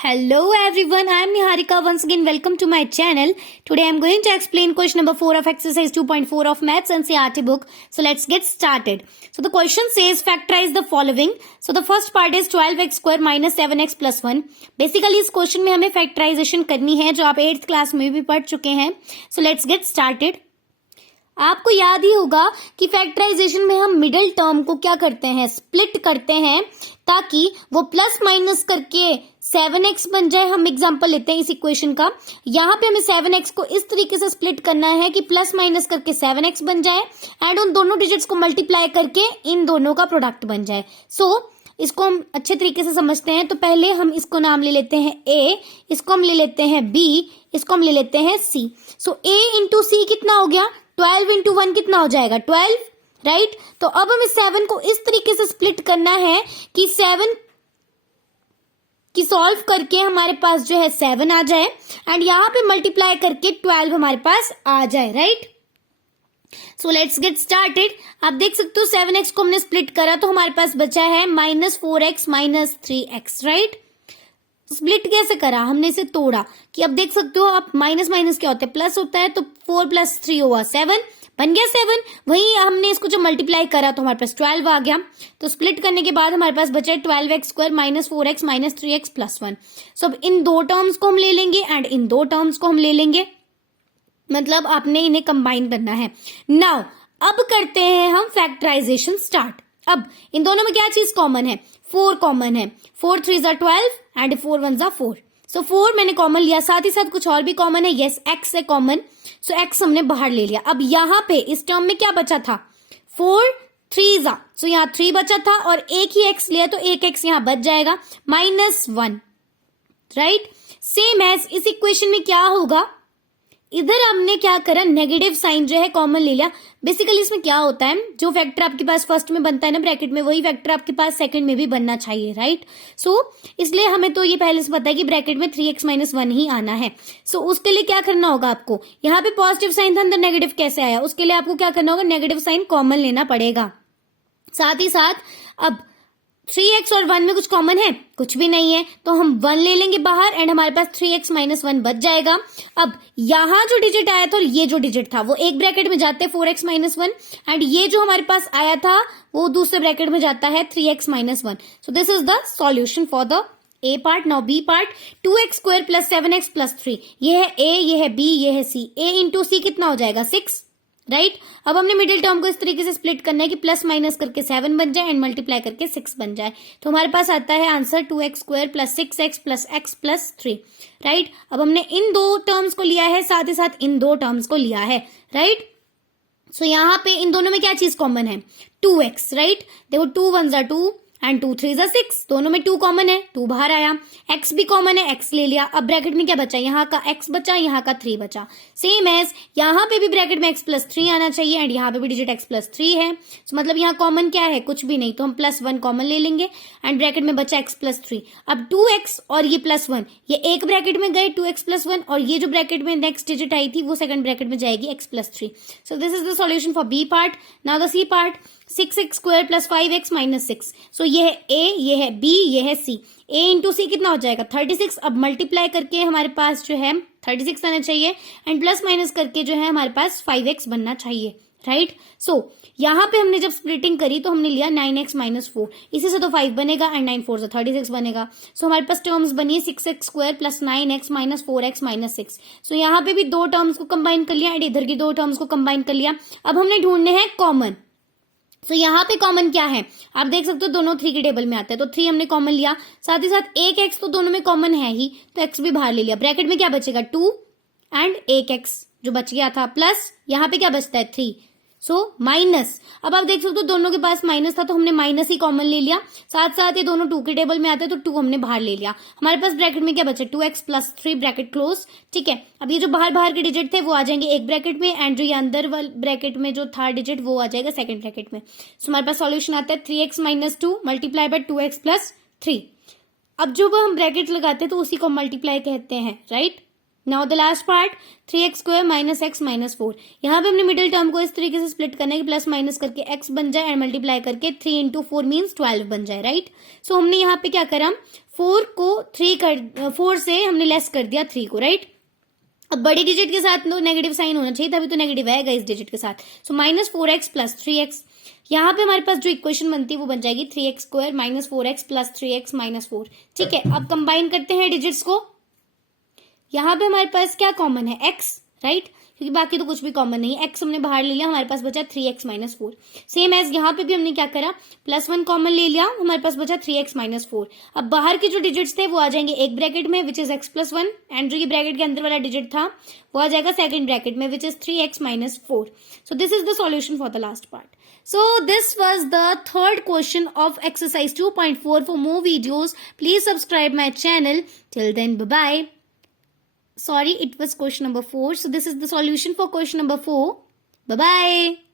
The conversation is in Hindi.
Hello everyone, I am Niharika. Once again, welcome to my channel. Today I am going to explain question number 4 of exercise 2.4 of Maths NCERT book. So let's get started. So the question says factorize the following. So the first part is 12x square minus 7x plus 1. Basically इस क्वेश्चन में हमें फैक्टराइजेशन करनी है जो आप 8th क्लास में भी पढ़ चुके हैं. So let's get started. आपको याद ही होगा कि फैक्टराइजेशन में हम मिडिल टर्म को क्या करते हैं, स्प्लिट करते हैं ताकि वो प्लस माइनस करके 7x बन जाए. हम एग्जांपल लेते हैं इस इक्वेशन का. यहाँ पे हमें 7x को इस तरीके से स्प्लिट करना है कि प्लस माइनस करके 7x बन जाए एंड उन दोनों डिजिट्स को मल्टीप्लाई करके इन दोनों का प्रोडक्ट बन जाए. इसको हम अच्छे तरीके से समझते हैं. तो पहले हम इसको नाम ले लेते हैं a, इसको हम ले लेते हैं b, इसको हम ले लेते हैं c. a इंटू सी कितना हो गया, 12 इंटू 1 कितना हो जाएगा, 12, राइट. तो अब हमें 7 को इस तरीके से स्प्लिट करना है कि 7 की सॉल्व करके हमारे पास जो है 7 आ जाए एंड यहाँ पे मल्टीप्लाई करके 12 हमारे पास आ जाए, right. So let's get started. आप देख सकते हो 7x को हमने स्प्लिट करा तो हमारे पास बचा है -4x minus 3x, right. Split कैसे करा, हमने इसे तोड़ा कि अब देख सकते हो आप माइनस माइनस क्या होता है, प्लस होता है. तो 4 + 3 हुआ 7, बन गया 7. वहीं हमने इसको जो मल्टीप्लाई करा तो हमारे पास 12 आ गया. तो स्प्लिट करने के बाद हमारे पास बचा है 12x square minus 4x minus 3x plus 1. सो अब इन दो टर्म्स को हम ले लेंगे एंड इन दो टर्म्स को हम ले लेंगे, मतलब आपने इन्हें कंबाइन करना है. नाउ अब करते हैं हम फैक्टराइजेशन स्टार्ट. अब इन दोनों में क्या चीज कॉमन है, 4 कॉमन है. 4 3 = 12 एंड 4 1 = 4. सो 4 मैंने कॉमन लिया, साथ ही साथ कुछ और भी कॉमन है. यस, x है कॉमन. सो x हमने बाहर ले लिया. अब यहाँ पे इस टर्म में क्या बचा था, 4 3 ज़ा, सो यहाँ 3 बचा था और एक ही x लिया तो एक x यहाँ बच जाएगा, -1, राइट. सेम एज इस इक्वेशन में क्या होगा, इधर हमने क्या करा, नेगेटिव साइन जो है कॉमन ले लिया. बेसिकली इसमें क्या होता है, जो फैक्टर आपके पास फर्स्ट में बनता है ना ब्रैकेट में, वही फैक्टर आपके पास सेकंड में भी बनना चाहिए, राइट. इसलिए हमें तो ये पहले से पता है कि ब्रैकेट में 3x - 1 ही आना है. उसके लिए क्या करना होगा आपको, यहाँ पे पॉजिटिव साइन था, अंदर नेगेटिव कैसे आया, उसके लिए आपको क्या करना होगा, नेगेटिव साइन कॉमन लेना पड़ेगा. साथ ही साथ अब 3x और 1 में कुछ कॉमन है, कुछ भी नहीं है, तो हम 1 ले लेंगे बाहर एंड हमारे पास 3x - 1 बच जाएगा. अब यहाँ जो डिजिट आया था और ये जो डिजिट था वो एक ब्रैकेट में जाते हैं 4x - 1 एंड ये जो हमारे पास आया था वो दूसरे ब्रैकेट में जाता है 3x - 1. So this is the solution for the a part. Now b part, 2x square plus 7x plus 3. ये है a, ये है b, ये है c. a इंटू सी कितना हो जाएगा, 6, राइट. अब हमने मिडिल टर्म को इस तरीके से स्प्लिट करना है कि प्लस माइनस करके 7 बन जाए एंड मल्टीप्लाई करके 6 बन जाए. तो हमारे पास आता है answer 2x square plus 6x plus x plus 3, right. अब हमने इन दो टर्म्स को लिया है, साथ ही साथ इन दो टर्म्स को लिया है, राइट. सो यहाँ पे इन दोनों में क्या चीज कॉमन है, 2x, राइट. देखो 2 1 = 2 एंड 2 3 = 6. दोनों में 2 कॉमन है, 2 बाहर आया. x भी कॉमन है, x ले लिया. अब ब्रैकेट में क्या बचा, यहाँ का x बचा, यहाँ का 3 बचा. सेम एज यहाँ पे भी ब्रैकेट में x + 3 आना चाहिए एंड यहाँ पे भी डिजिट x + 3 है. मतलब यहाँ कॉमन क्या है, कुछ भी नहीं, तो हम +1 कॉमन ले लेंगे एंड ब्रैकेट में बचा x + 3. अब 2x और ये +1 ये एक ब्रैकेट में गए 2x + 1 और ये जो ब्रैकेट में नेक्स्ट डिजिट आई थी वो सेकंड ब्रैकेट में जाएगी x + 3. So this is the solution for b part. Now the c part, 6x square plus 5x minus 6. सो ये है a, ये है b, ये है c. a इंटू सी कितना हो जाएगा, 36. अब मल्टीप्लाई करके हमारे पास जो है 36 आना चाहिए एंड प्लस माइनस करके जो है हमारे पास 5x बनना चाहिए, राइट. यहाँ पे हमने जब स्प्लिटिंग करी तो हमने लिया 9x - 4. इसी से तो 5 बनेगा एंड 9 4 = 36 बनेगा. हमारे पास टर्म्स बनी 6x square plus 9x minus 4x minus 6. यहाँ पे भी दो टर्म्स को कंबाइन कर लिया एंड इधर की दो टर्म्स को कंबाइन कर लिया. अब हमने ढूंढने हैं कॉमन. यहाँ पे कॉमन क्या है, आप देख सकते हो दोनों 3 के टेबल में आते हैं, तो 3 हमने कॉमन लिया. साथ ही साथ एक x तो दोनों में कॉमन है ही, तो x भी बाहर ले लिया. ब्रैकेट में क्या बचेगा, 2 एंड एक x जो बच गया था, प्लस यहाँ पे क्या बचता है, 3. माइनस. अब आप देख सकते हो दोनों के पास माइनस था तो हमने माइनस ही कॉमन ले लिया. साथ साथ ये दोनों 2 के टेबल में आते हैं तो 2 हमने बाहर ले लिया. हमारे पास ब्रैकेट में क्या बचा, 2x + 3 ब्रैकेट क्लोज, ठीक है. अब ये जो बाहर बाहर के डिजिट थे वो आ जाएंगे एक ब्रैकेट में एंड जो ये अंदर वाले ब्रैकेट में जो था डिजिट वो आ जाएगा सेकंड ब्रैकेट में. हमारे पास सॉल्यूशन आता है 3x - 2 मल्टीप्लाई बाय 2x + 3. अब जो हम ब्रैकेट लगाते हैं तो उसी को मल्टीप्लाई कहते हैं, right. Now the last part, 3x square minus x minus 4. यहाँ पे हमने मिडिल टर्म को इस तरीके से स्प्लिट करना है कि प्लस माइनस करके x बन जाए एंड मल्टीप्लाई करके 3 × 4 मीन्स 12 बन जाए, राइट. हमने यहाँ पे क्या करा, 4 से हमने लेस कर दिया 3 को, राइट। अब बड़ी डिजिट के साथ तो नेगेटिव साइन होना चाहिए, तभी तो नेगेटिव आएगा इस डिजिट के साथ। सो -4x प्लस 3x, यहाँ पे हमारे पास जो इक्वेशन बनती है वो बन जाएगी 3x square minus 4x plus 3x minus 4। ठीक है, अब कंबाइन करते हैं डिजिट्स को। यहाँ पे हमारे पास क्या कॉमन है, x, राइट, क्योंकि बाकी तो कुछ भी कॉमन नहीं है। x हमने बाहर ले लिया, हमारे पास बचा 3x माइनस 4। सेम एज यहाँ पे भी हमने क्या करा, +1 कॉमन ले लिया, हमारे पास बचा 3x माइनस 4। अब बाहर के जो डिजिट्स थे वो आ जाएंगे एक ब्रैकेट में विच इज x+1, एंड जो ये ब्रैकेट के अंदर वाला डिजिट था वो आ जाएगा सेकंड ब्रैकेट में which is 3x minus 4। So this is the solution for the last part. So this was the third question of exercise 2.4. For more videos, please subscribe my channel. Till then, bye-bye. Sorry, it was question number 4. So this is the solution for question number 4. Bye-bye.